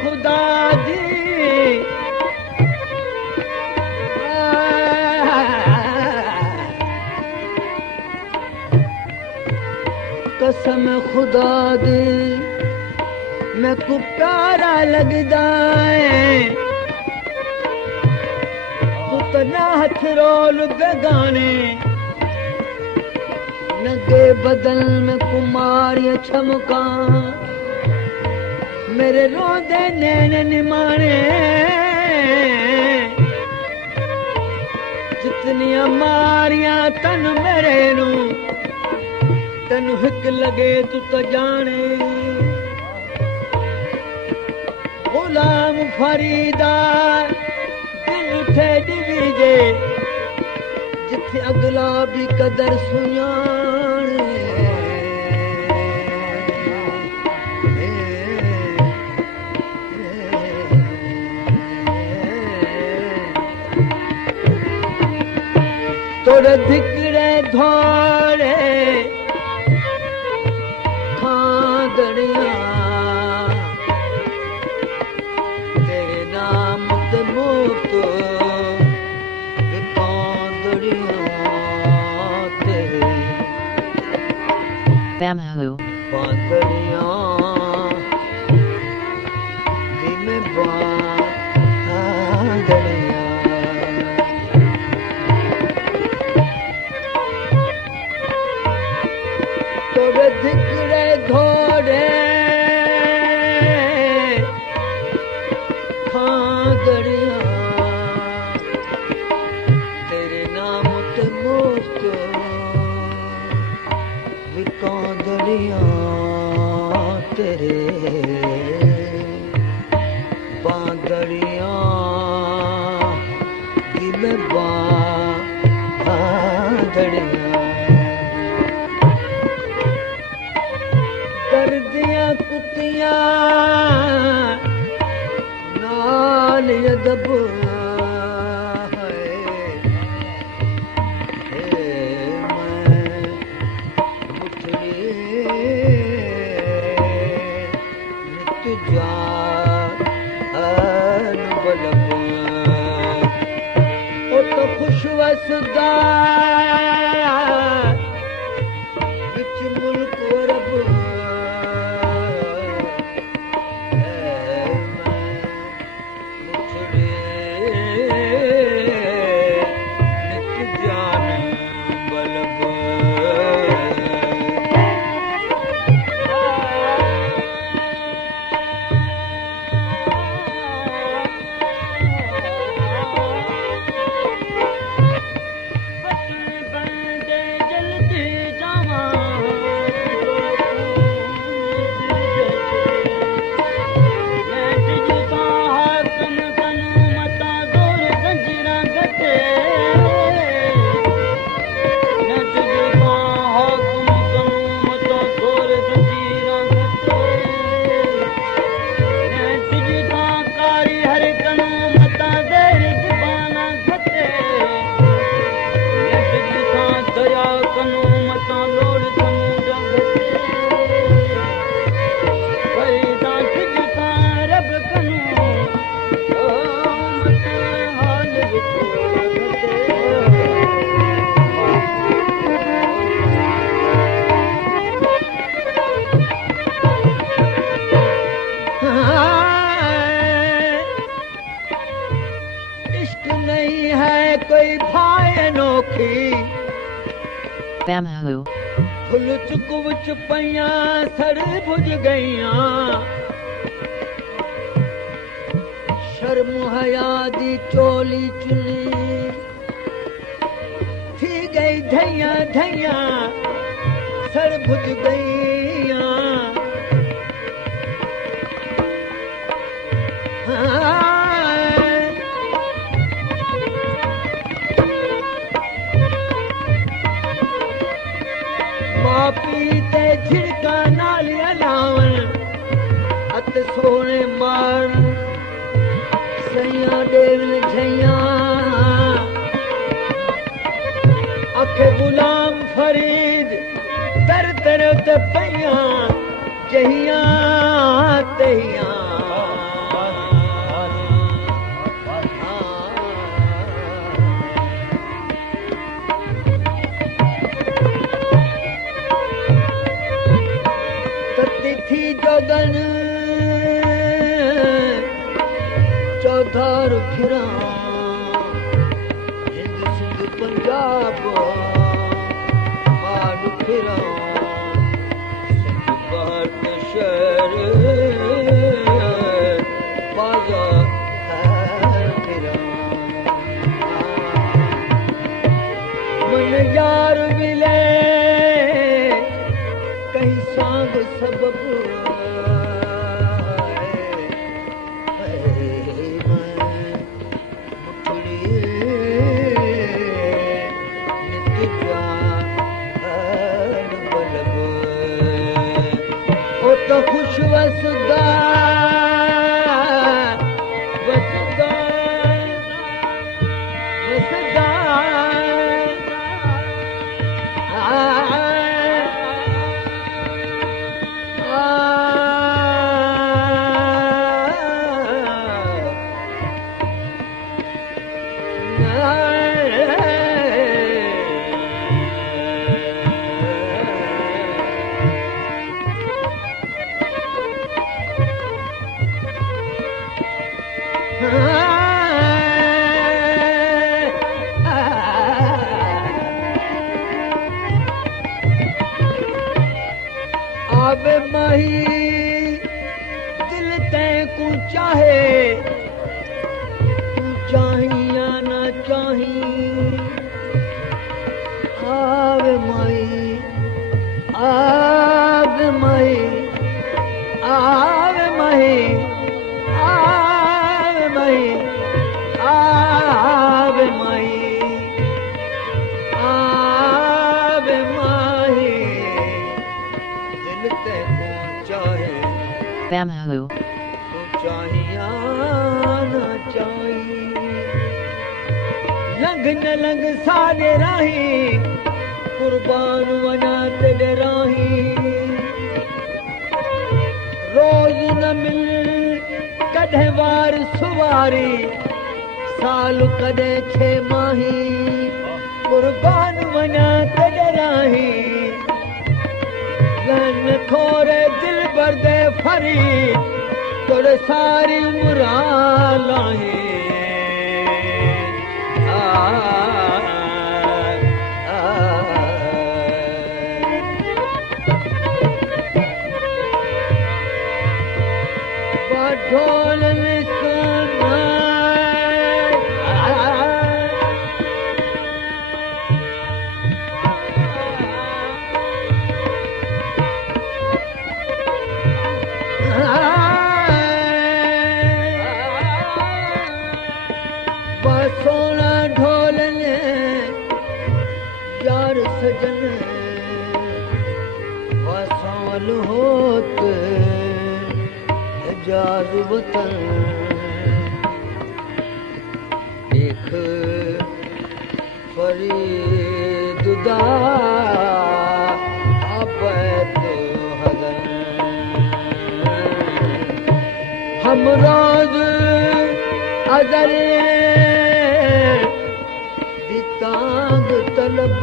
खुदा दी कसम खुदा दी मैं को प्यारा लगदा है पुतना हथ रोल बेगाने नगे बदल में कुमारियां छमका मेरे रोंदे नैन निमाने जितनियां मारियां तन मेरे नू तनु हिक लगे तू तो जाने गुलाम फरीदा दिल उठे डिवीजे जिथे अगला भी कदर सुयाने तोरे धिकड़े धोरे तेरे नाम ते मुक्त तेरे Bamhu. बांदड़ियां में बांदड़ियां तोरे धिकड़े घोड़े तेरे नाम ते मुफ्त विकांदड़ियां तेरे बांदड़ियां की में बांदड़ियां दर्दियां कुतियां नाल अदब खुशवसदा बिच मुल्क रब मुछड़े नित जान बलब Bamhu. फुल चुक विच पईयां सड़ भुज गईयां शर्म हया दी चोली चुनी थी गई धैया धैया सड़ भुज गईयां पीते झिड़का नालियां लावन अत सोने मार सैया देवन झैया आखे गुलाम फरीद तर तर ते पईयां जहियां तहियां मदन चौधार फिरा हिंद सिंध पंजाब मान फिरा सिंध भारत शहर बाजार फिरा मन यार मिले कहीं सांग सबब तो खुश वसदा वसदा वसदा आवे माही दिल तैं को चाहे तू चाही या ना चाही आवे माही आवे माही आवे माही आवे माही आवे माही आवे माही दिल ते को चाहे Bamhu. तो चाहिया ना चाही लंघ न लंघ सारे राही कुर्बान वना तेरे राही रोज न मिल कॾहिं वार सुवारी साल कॾहिं छे माही कुर्बान वना तेरे राही लन थोरे दिल बरदे फरी तोड़े सारी उम्र लाही ढोल में सुना सोना ढोल ने यार सजन वसाल होत एजाज वतन देख फरीदुदा आपत हजन हम रोज अजल तांग तलब